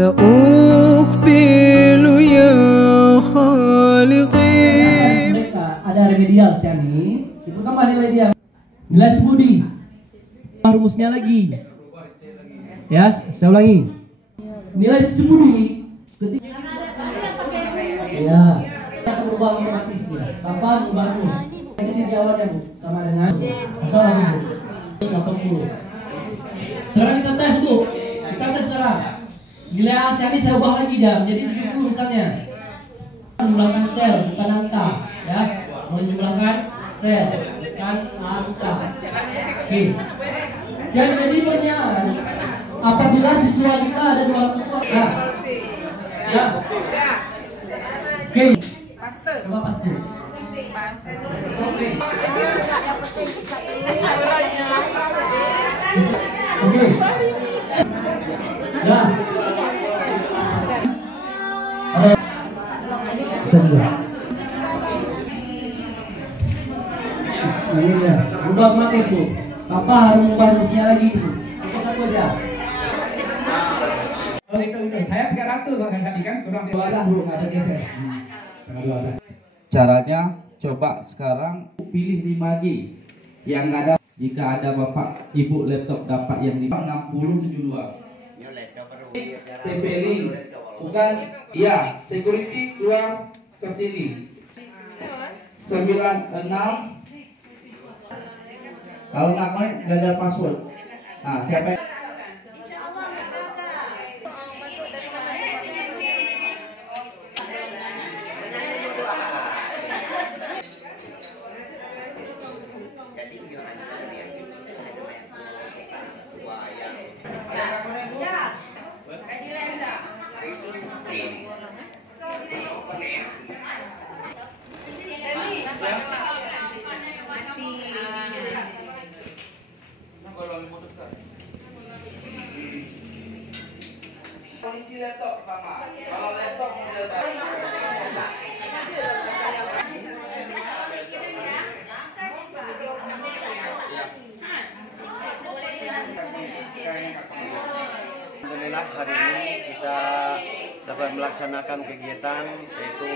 سأقبل يا خالقي. Mereka ada remedial Syani, itu tambah nilai dia. Nilai Budi. Rumusnya lagi. Ya, saya ulangi. Nilai Budi ketika ya, kita akan berubah otomatis dia. Kapan bagus? Ini di awalnya Bu, sama dengan atau lagi Bu? 80. Sekarang kita tes Bu. Kita tes sekarang. Nilai Syani saya ubah lagi jam, jadi 70 misalnya. Menjumlahkan sel bukan angka, ya. Menjumlahkan sel bukan angka. Oke. Jadi pertanyaan, apabila siswa kita ada 200 orang, ya. Oke. Coba pasti. Oke. Oke. Ya. Ini dia, udah otomatis tuh. Apa harus mengubah rumusnya lagi itu? Itu satu aja. Oh itu. Saya 300 kalau saya tadi kan kurang 200 ada geser. Caranya coba sekarang pilih 5G yang ada. Jika ada bapak ibu laptop dapat yang 6072. TP-Link bukan, ya security keluar seperti ini 96. Kalau nggak mau nggak ada password. Nah siapa kondisi laptop pertama. Kalau laptop model baru. Alhamdulillah hari ini kita dapat melaksanakan kegiatan yaitu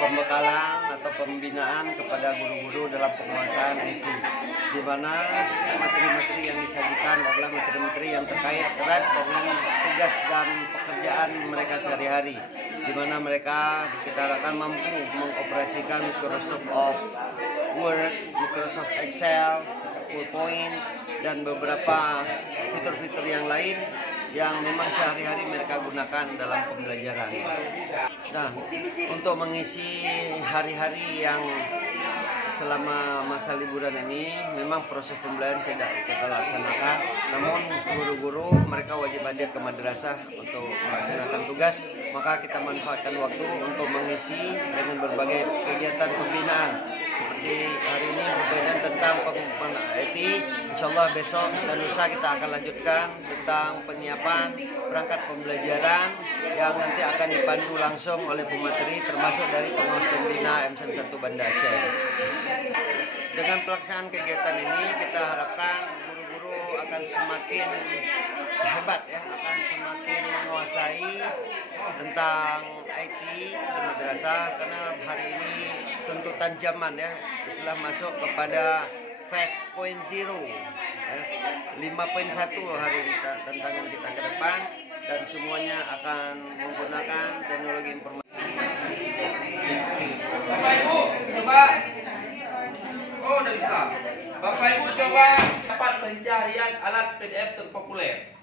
pembekalan atau pembinaan kepada guru-guru dalam penguasaan IT, di mana materi-materi yang disajikan adalah materi-materi yang terkait erat dengan tugas dan pekerjaan mereka sehari-hari, di mana mereka kita harapkan mampu mengoperasikan Microsoft Word, Microsoft Excel, PowerPoint, dan beberapa fitur-fitur yang lain yang memang sehari-hari mereka gunakan dalam pembelajaran. Nah, untuk mengisi hari-hari yang selama masa liburan ini memang proses pembelajaran tidak kita laksanakan, namun guru-guru mereka wajib hadir ke madrasah untuk melaksanakan tugas, maka kita manfaatkan waktu untuk mengisi dengan berbagai kegiatan pembinaan seperti hari ini pembinaan tentang pengembangan IT. Insyaallah besok dan lusa kita akan lanjutkan tentang penyiapan perangkat pembelajaran yang nanti akan dipandu langsung oleh pemateri termasuk dari pengawas pembina MSN 1 Banda Aceh. Dengan pelaksanaan kegiatan ini kita harapkan guru-guru akan semakin hebat ya, akan semakin menguasai tentang IT di madrasah, karena hari ini tuntutan zaman ya, istilah masuk kepada 5.0 ya, 5.1 hari ini tantangan kita ke depan, dan semuanya akan menggunakan teknologi informasi. Bapak Ibu coba, oh udah bisa. Bapak Ibu coba dapat pencarian alat PDF terpopuler.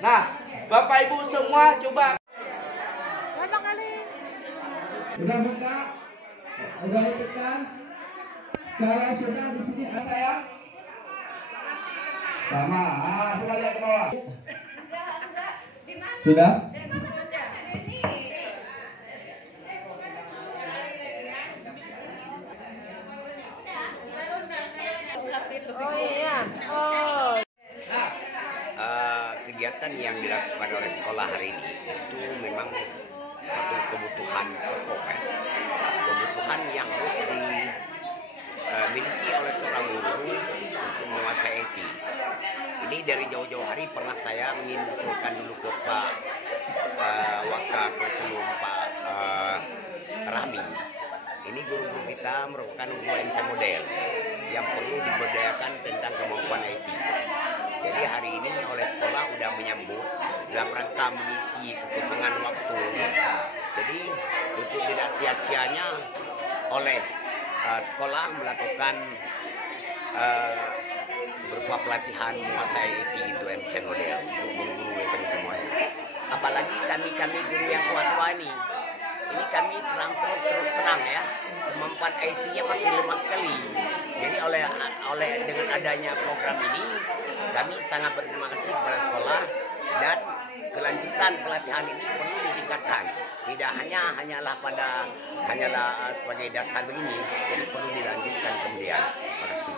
Nah, Bapak Ibu semua coba. Berapa kali? Sudah buka? Sudah tekan? Kalau sudah di sini saya sama. Coba lihat ke bawah. Sudah? Oh iya. Oh. Kegiatan yang dilakukan oleh sekolah hari ini itu memang satu kebutuhan pokok ya. Kebutuhan yang harus dimiliki oleh seorang guru untuk menguasai IT. Ini dari jauh-jauh hari pernah saya menginstruksikan dulu ke Pak Wakakurikulum Pak Rahmi. Ini guru-guru kita merupakan guru MC model yang perlu diberdayakan tentang kemampuan IT. Jadi hari ini oleh sekolah sudah menyambut dalam rangka mengisi kekosongan waktu. Jadi untuk tidak sia-sianya oleh sekolah melakukan berupa pelatihan menguasai IT itu MC model untuk guru-guru kami semuanya. Apalagi kami guru yang tua-tua ini kami terus terang ya, kemampuan IT-nya masih lemah sekali. Jadi oleh dengan adanya program ini kami sangat berterima kasih kepada sekolah, dan kelanjutan pelatihan ini perlu ditingkatkan. Tidak hanyalah sebagai dasar begini, jadi perlu dilanjutkan kemudian. Terima kasih.